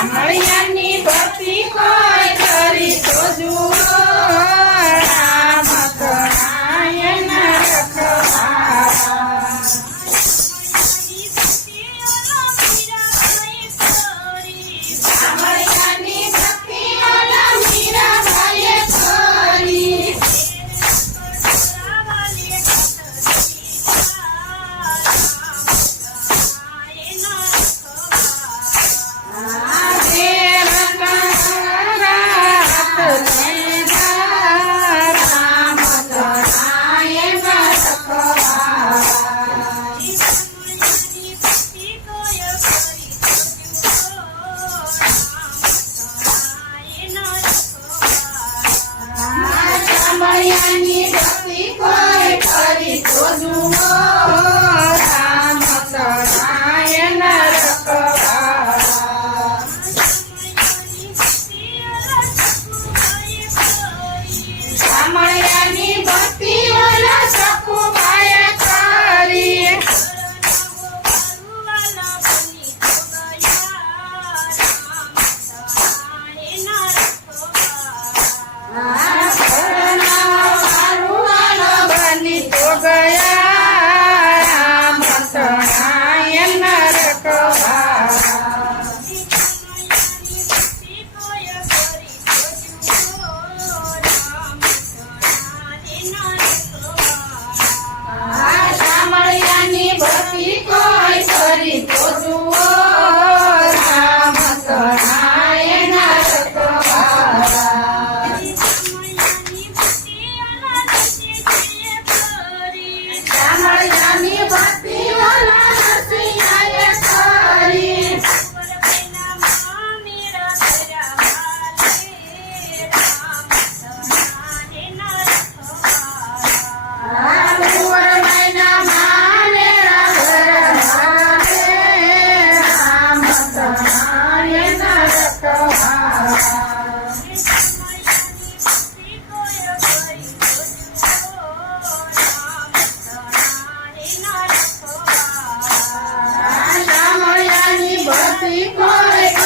મૈયાની ભક્તિ કરો Annie, Tommy, સાંભળ્યાની ભક્તિ Happy.